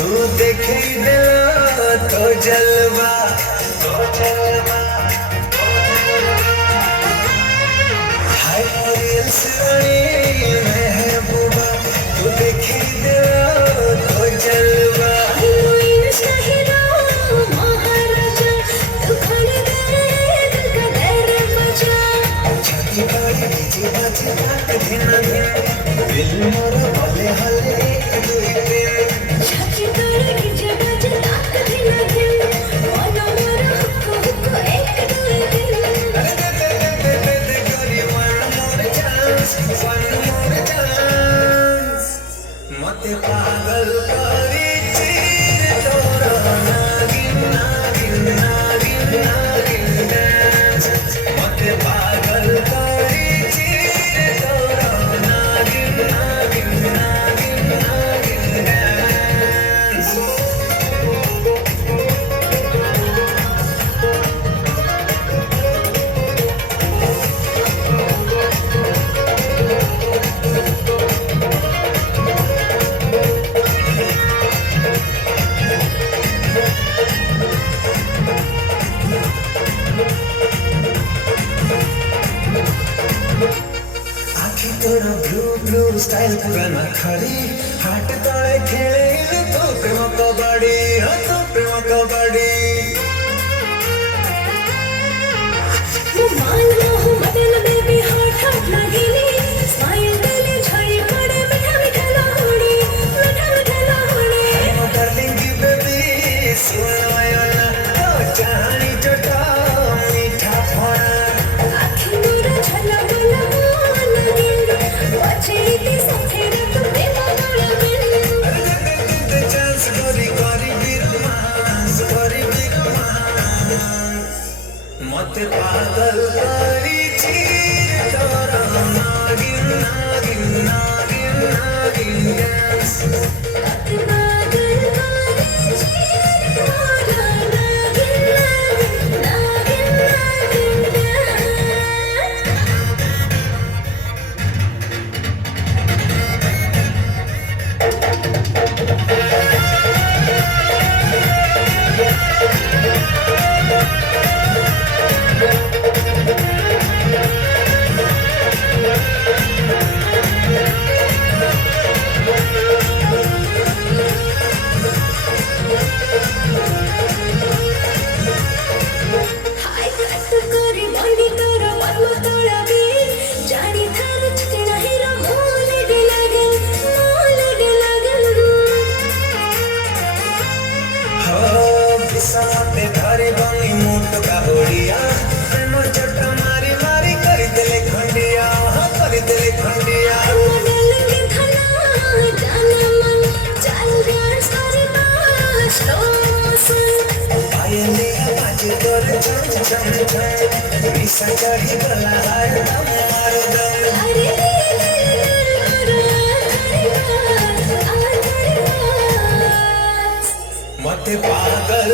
तू देखे दिला तो जलवा तो जलवा हाय रिल्स रानी महबूबा तू देखे दिला तो जलवा दिल मोर हले हले एक दुई पे छाती तोड़ के जगह जला कभी ना दिल वाला मोर हुक्को एक दुई पे अरे दे गोरी one more chance मते पागल करी चीर तोरा नागिन नागिन नागिन नागिन dance मते पागल करी चीर तोरा नागिन नागिन नागिन नागिन dance आखी तोरा ब्लू ब्लू स्टाइल पुराना खड़ी हाट तले खेले तो प्रेम कबड्डी तो प्रेम कबड्डी मान लो हूँ बदल बेबी हाथ हाथ लगेली स्माइल तेरे झड़ी पड़े मीठा मीठा लाहुड़ी मीठा मीठा लाहुड़ी I'm darling की बेबी सुन आयोना तो जानी चटा मीठा फोड़ा आखी मेरा झला गला वचेती सफेद तू बेमा बड़ा बिन अरे दे चांस गोरी गोरी बिरमास मते पागल करी चीर तोरा नागिन नागिन नागिन नागिन dance मते पागल करी चीर तोरा नागिन नागिन नागिन नागिन साथे धारे बांगी मोट का होड़िया प्रेम चट्टा मारी मारी कर दिले खंडिया कर दिले खंडिया मॉडल के धना जाना मन चल डांस करे ना स्लो मोशन पायले आवाज कर चम चम चम निशा चढ़ी गला है दम मारो दम अरे मते पागल